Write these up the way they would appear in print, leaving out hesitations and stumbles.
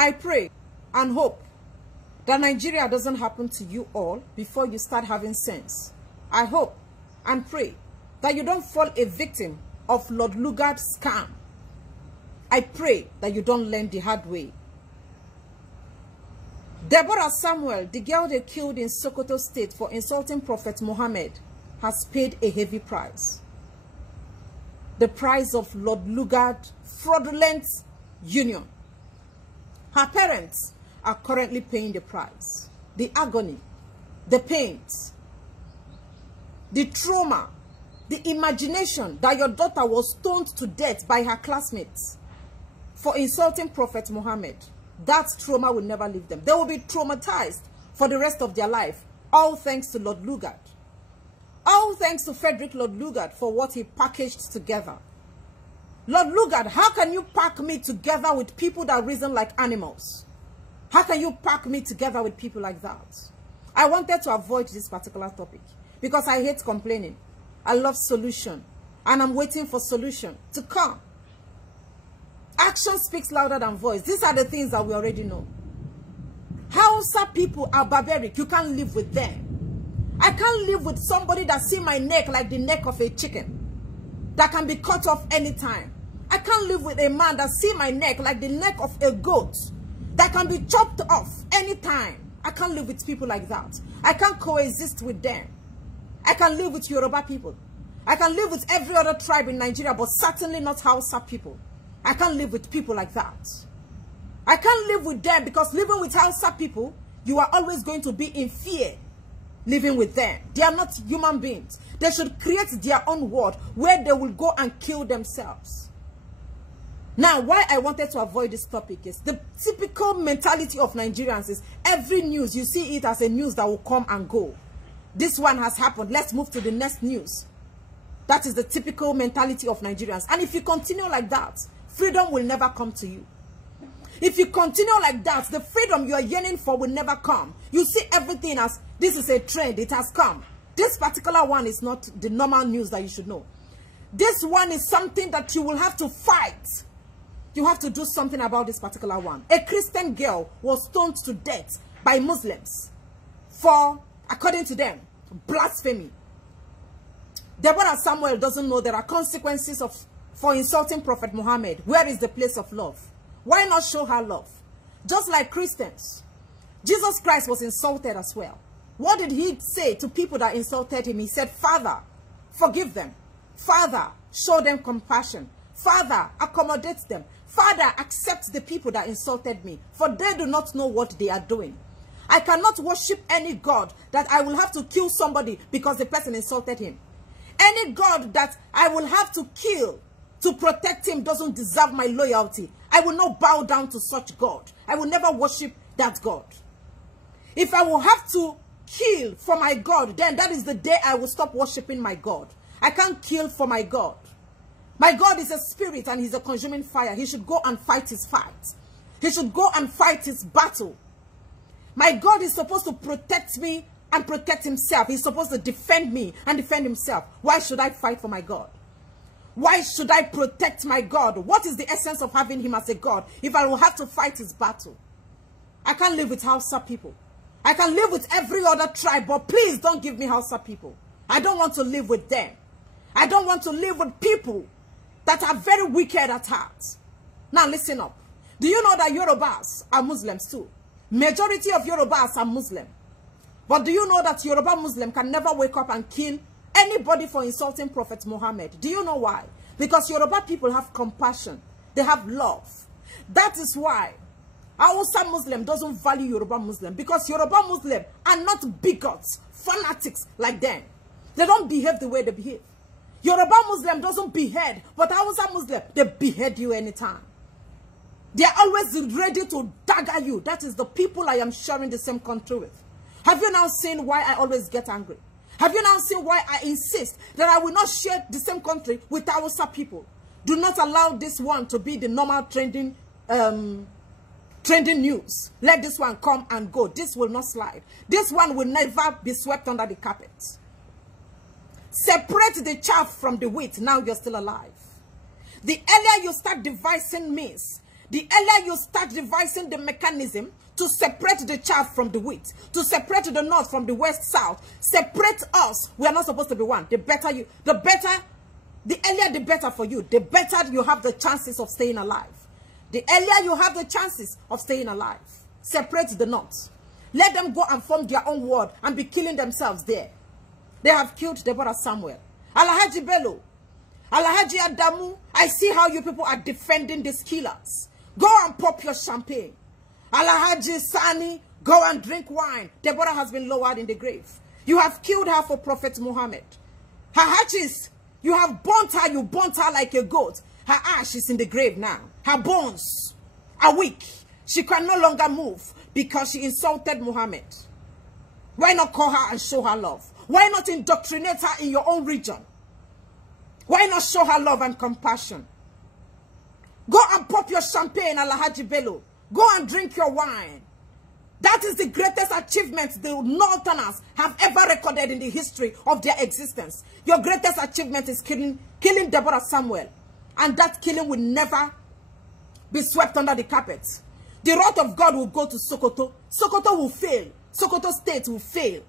I pray and hope that Nigeria doesn't happen to you all before you start having sense. I hope and pray that you don't fall a victim of Lord Lugard's scam. I pray that you don't learn the hard way. Deborah Samuel, the girl they killed in Sokoto State for insulting Prophet Muhammad, has paid a heavy price. The price of Lord Lugard fraudulent union. Her parents are currently paying the price. The agony, the pain, the trauma, the imagination that your daughter was stoned to death by her classmates for insulting Prophet Muhammad. That trauma will never leave them. They will be traumatized for the rest of their life. All thanks to Lord Lugard. All thanks to Frederick Lord Lugard for what he packaged together. Lord Lugard, how can you pack me together with people that reason like animals? How can you pack me together with people like that? I wanted to avoid this particular topic because I hate complaining. I love solution. And I'm waiting for solution to come. Action speaks louder than voice. These are the things that we already know. Hausa people are barbaric. You can't live with them. I can't live with somebody that see my neck like the neck of a chicken that can be cut off anytime. I can't live with a man that see my neck like the neck of a goat that can be chopped off anytime. I can't live with people like that. I can't coexist with them. I can live with Yoruba people. I can live with every other tribe in Nigeria, but certainly not Hausa people. I can't live with people like that. I can't live with them because living with Hausa people, you are always going to be in fear living with them. They are not human beings. They should create their own world where they will go and kill themselves. Now, why I wanted to avoid this topic is the typical mentality of Nigerians is every news, you see it as a news that will come and go. This one has happened. Let's move to the next news. That is the typical mentality of Nigerians. And if you continue like that, freedom will never come to you. If you continue like that, the freedom you are yearning for will never come. You see everything as this is a trend. It has come. This particular one is not the normal news that you should know. This one is something that you will have to fight. You have to do something about this particular one. A Christian girl was stoned to death by Muslims for, according to them, blasphemy. Deborah Samuel doesn't know there are consequences for insulting Prophet Muhammad. Where is the place of love? Why not show her love? Just like Christians, Jesus Christ was insulted as well. What did he say to people that insulted him? He said, Father, forgive them. Father, show them compassion. Father, accommodate them. Father, accept the people that insulted me, for they do not know what they are doing. I cannot worship any God that I will have to kill somebody because the person insulted him. Any God that I will have to kill to protect him doesn't deserve my loyalty. I will not bow down to such God. I will never worship that God. If I will have to kill for my God, then that is the day I will stop worshiping my God. I can't kill for my God. My God is a spirit and he's a consuming fire. He should go and fight his fight. He should go and fight his battle. My God is supposed to protect me and protect himself. He's supposed to defend me and defend himself. Why should I fight for my God? Why should I protect my God? What is the essence of having him as a God if I will have to fight his battle? I can't live with Hausa people. I can live with every other tribe, but please don't give me Hausa people. I don't want to live with them. I don't want to live with people that are very wicked at heart. Now listen up. Do you know that Yorubas are Muslims too? Majority of Yorubas are Muslim. But do you know that Yoruba Muslim can never wake up and kill anybody for insulting Prophet Muhammad? Do you know why? Because Yoruba people have compassion. They have love. That is why Hausa Muslim doesn't value Yoruba Muslim. Because Yoruba Muslim are not bigots, fanatics like them. They don't behave the way they behave. Yoruba Muslim doesn't behead, but Hausa Muslim, they behead you anytime. They are always ready to dagger you. That is the people I am sharing the same country with. Have you now seen why I always get angry? Have you now seen why I insist that I will not share the same country with Hausa people? Do not allow this one to be the normal trending news. Let this one come and go. This will not slide. This one will never be swept under the carpet. Separate the chaff from the wheat. Now you're still alive. The earlier you start devising means the earlier you start devising the mechanism to separate the chaff from the wheat, to separate the north from the west, south, separate us. We are not supposed to be one. The earlier the better for you, the better you have the chances of staying alive. The earlier you have the chances of staying alive. Separate the north. Let them go and form their own world and be killing themselves there. They have killed Deborah Samuel. Alhaji Bello, Alhaji Adamu, I see how you people are defending these killers. Go and pop your champagne. Alhaji Sani, go and drink wine. Deborah has been lowered in the grave. You have killed her for Prophet Muhammad. Her hatches, you have burnt her, you burnt her like a goat. Her ash is in the grave now. Her bones are weak. She can no longer move because she insulted Muhammad. Why not call her and show her love? Why not indoctrinate her in your own region? Why not show her love and compassion? Go and pop your champagne, Alhaji Bello. Go and drink your wine. That is the greatest achievement the Northerners have ever recorded in the history of their existence. Your greatest achievement is killing Deborah Samuel. And that killing will never be swept under the carpet. The wrath of God will go to Sokoto. Sokoto will fail. Sokoto State will fail.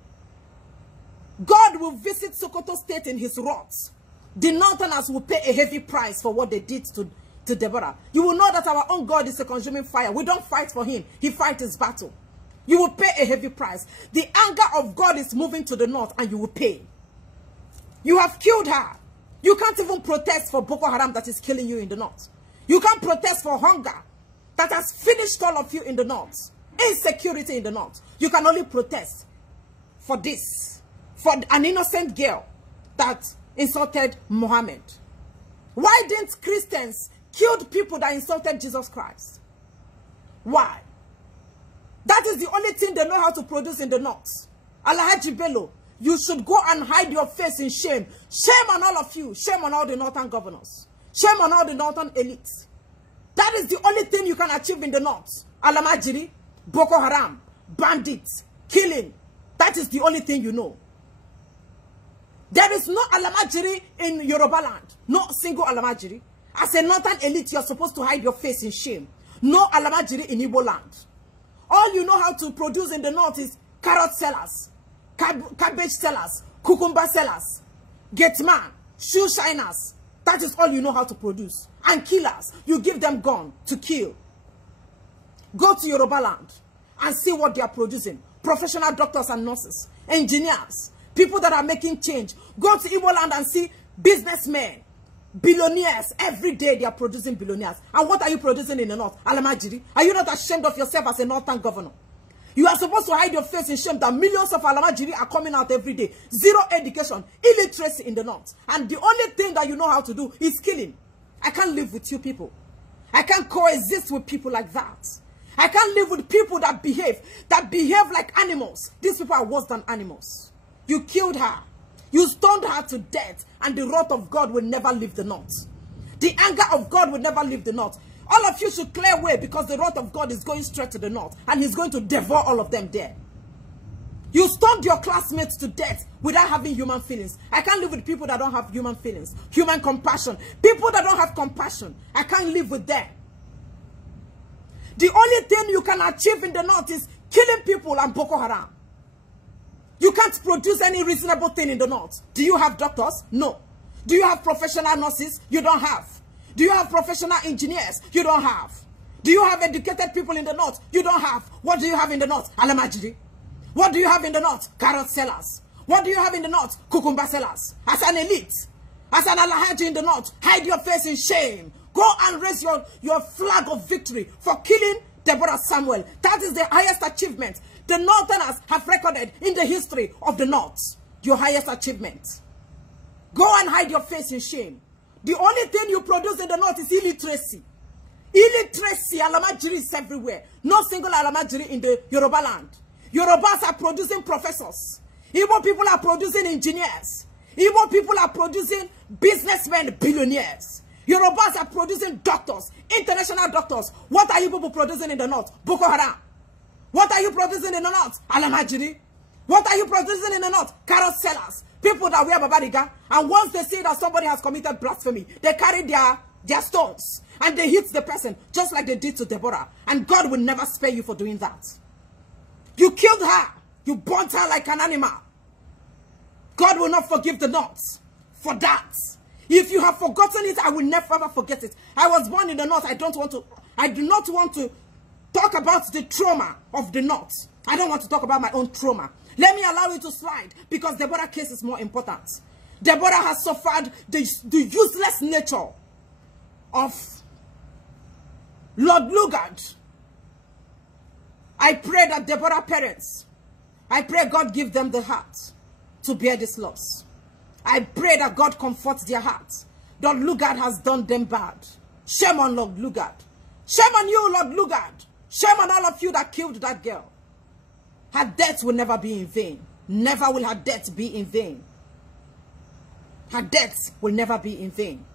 God will visit Sokoto State in his wrath. The Northerners will pay a heavy price for what they did to Deborah. You will know that our own God is a consuming fire. We don't fight for him. He fights his battle. You will pay a heavy price. The anger of God is moving to the north and you will pay. You have killed her. You can't even protest for Boko Haram that is killing you in the north. You can't protest for hunger that has finished all of you in the north. Insecurity in the north. You can only protest for this. For an innocent girl that insulted Muhammad. Why didn't Christians kill people that insulted Jesus Christ? Why? That is the only thing they know how to produce in the north. Alhaji Bello, you should go and hide your face in shame. Shame on all of you. Shame on all the northern governors. Shame on all the northern elites. That is the only thing you can achieve in the north. Alamajiri, Boko Haram, bandits, killing. That is the only thing you know. There is no Alamajiri in Yoruba land. No single Alamajiri. As a northern elite, you are supposed to hide your face in shame. No Alamajiri in Igbo land. All you know how to produce in the north is carrot sellers, cabbage sellers, cucumber sellers, gate man, shoe shiners. That is all you know how to produce. And killers, you give them gun to kill. Go to Yoruba land and see what they are producing. Professional doctors and nurses, engineers, people that are making change. Go to Igbo land and see businessmen, billionaires. Every day they are producing billionaires. And what are you producing in the north? Alamajiri. Are you not ashamed of yourself as a northern governor? You are supposed to hide your face in shame that millions of Alamajiri are coming out every day. Zero education, illiteracy in the north. And the only thing that you know how to do is killing. I can't live with you people. I can't coexist with people like that. I can't live with people that behave like animals. These people are worse than animals. You killed her. You stoned her to death. And the wrath of God will never leave the north. The anger of God will never leave the north. All of you should clear way because the wrath of God is going straight to the north. And he's going to devour all of them there. You stoned your classmates to death without having human feelings. I can't live with people that don't have human feelings. Human compassion. People that don't have compassion. I can't live with them. The only thing you can achieve in the north is killing people and Boko Haram. You can't produce any reasonable thing in the north. Do you have doctors? No. Do you have professional nurses? You don't have. Do you have professional engineers? You don't have. Do you have educated people in the north? You don't have. What do you have in the north? Alamajiri. What do you have in the north? Carrot sellers. What do you have in the north? Cucumber sellers. As an elite, as an Alhaji in the north, hide your face in shame. Go and raise your flag of victory for killing Deborah Samuel. That is the highest achievement the Northerners have recorded in the history of the North. Your highest achievement. Go and hide your face in shame. The only thing you produce in the North is illiteracy. Illiteracy, Alamajiri is everywhere. No single Alamajiri in the Yoruba land. Yorubas are producing professors. Igbo people are producing engineers. Igbo people are producing businessmen, billionaires. Yorubas are producing doctors, international doctors. What are you people producing in the north? Boko Haram. What are you producing in the north? Alamajiri. What are you producing in the north? Carrot sellers. People that wear babariga. And once they see that somebody has committed blasphemy, they carry their their stones, and they hit the person just like they did to Deborah. And God will never spare you for doing that. You killed her. You burnt her like an animal. God will not forgive the north for that. If you have forgotten it, I will never ever forget it. I was born in the north. I do not want to talk about the trauma of the north. I don't want to talk about my own trauma. Let me allow it to slide, because Deborah's case is more important. Deborah has suffered the useless nature of Lord Lugard. I pray that Deborah's parents, I pray God give them the heart to bear this loss. I pray that God comforts their hearts. Lord Lugard has done them bad. Shame on Lord Lugard. Shame on you, Lord Lugard. Shame on all of you that killed that girl. Her death will never be in vain. Never will her death be in vain. Her death will never be in vain.